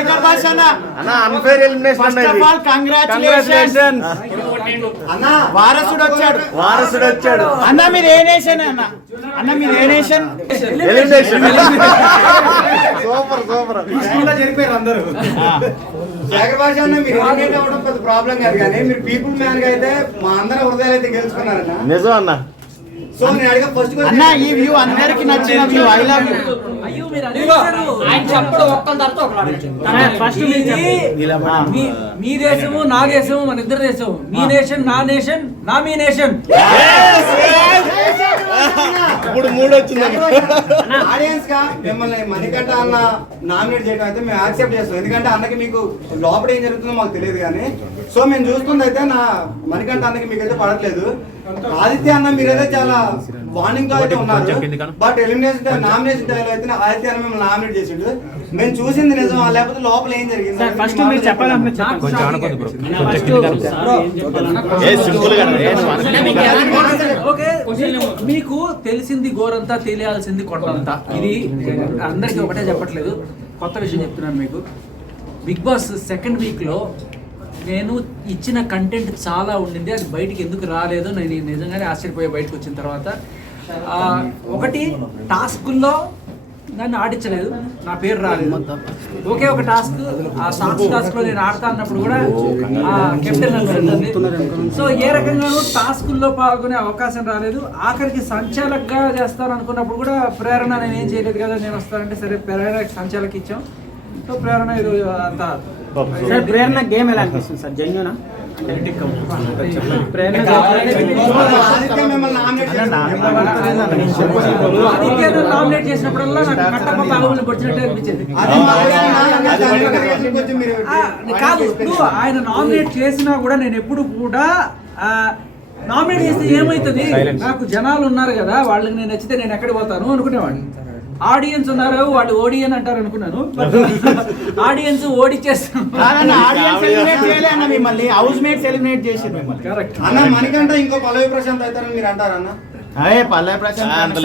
శేఖర్ భాష అన్న unfair elimination first of all congratulations అన్న వారసుడు వచ్చాడు అన్న మీరు ఏ నేషన్ అన్న మీరు ఏ నేషన్ ఎలిమినేషన్ సూపర్ స్కూల్లో జరిపారు అందరూ శేఖర్ భాష అన్న మీరు ఎలిమినేట్ అవ్వడం పెద్ద ప్రాబ్లం కాదు, కానీ మీరు పీపుల్ మ్యాన్ గా అయితే మా అందరి హృదయాలు అయితే గెలుచుకున్నారన్న. నిజం అన్న. సో నేను అడిగా ఫస్ట్ అన్న ఈ వ్యూ అందరికి నచ్చిన వ్యూ ఐ లవ్ యూ. ఆయన చెప్పడు ఒక్కరి తర్వాత ఒకరు అడగండి. ఫస్ట్ మీ దేశము నా దేశము మన ఇద్దరు దేశం, మీ నేషన్ నా నేషన్ నా మీ నేషన్. ఇప్పుడు మూడు వచ్చింది. ఆడియన్స్ గా మిమ్మల్ని మణికంఠ అన్న నామినేట్ చేయడం అయితే మేము యాక్సెప్ట్ చేస్తాం, ఎందుకంటే అన్నకి మీకు లోపల ఏం జరుగుతుందో మాకు తెలియదు. కానీ సో మేము చూస్తుంది అయితే నా మణికంఠ అన్నకి మీకైతే పడట్లేదు. ఆదిత్య అన్న మీరైతే చాలా వార్నింగ్ తో అయితే ఉన్నారు, బట్ ఎలిమినేషన్ నామినేషన్ టైంలో అయితే ఆదిత్య అన్న మిమ్మల్ని నామినేట్ చేసిండు. మేము చూసింది నిజం, లేకపోతే లోపల ఏం జరిగింది ఫస్ట్ మీరు చెప్పాలంటే మీకు తెలిసింది గోరంతా తెలియాల్సింది కొండంతా. ఇది అందరికి ఒకటే చెప్పట్లేదు, కొత్త విషయం చెప్తున్నాను మీకు. బిగ్ బాస్ సెకండ్ వీక్ లో నేను ఇచ్చిన కంటెంట్ చాలా ఉండింది, అది బయటికి ఎందుకు రాలేదో నేను నిజంగానే ఆశ్చర్యపోయా బయటకు వచ్చిన తర్వాత. ఒకటి టాస్కుల్లో నన్ను ఆడించలేదు, నా పేరు రాలేదు. ఒకే ఒక టాస్క్, ఆ సాక్స్ టాస్క్ లో నేను ఆడతా అన్నప్పుడు కూడా కెప్టెన్ నన్ను. సో ఏ రకంగానూ టాస్కుల్లో పాల్గొనే అవకాశం రాలేదు. ఆఖరికి సంచాలకుగా చేస్తాను అనుకున్నప్పుడు కూడా ప్రేరణ నేను ఏం చేయలేదు కదా, నేను వస్తానంటే సరే ప్రేరణ సంచాలకి ఇచ్చాం. సో ప్రేరణ ఇది అంతా. సార్ ప్రేరణ గేమ్ ఎలా అనిపిస్తుంది సార్? జెన్యూనా నామినేట్ చేసినప్పుడల్లా నాకు కట్టప్ప బాబుని పొడిచినట్టు అనిపించింది. కాదు, ఆయన నామినేట్ చేసినా కూడా నేను ఎప్పుడు కూడా నామినేట్ చేస్తే ఏమైతుంది, నాకు జనాలు ఉన్నారు కదా వాళ్ళకి నేను నచ్చితే నేను ఎక్కడికి పోతాను అనుకునేవాడిని. ఆడియన్స్ ఉన్నారు, వాళ్ళు ఓడియన్ అంటారు అనుకున్నాను. ఆడియన్స్ ఓడిచేస్తాను. మిమ్మల్ని హౌస్ మేట్స్ ఎలిమినేట్ చేసి మిమ్మల్ని. కరెక్ట్ అన్న మణికంఠ ఇంకో పల్లవి ప్రశాంత్ అవుతారని మీరు అంటారన్న? పల్లవి ప్రశాంత్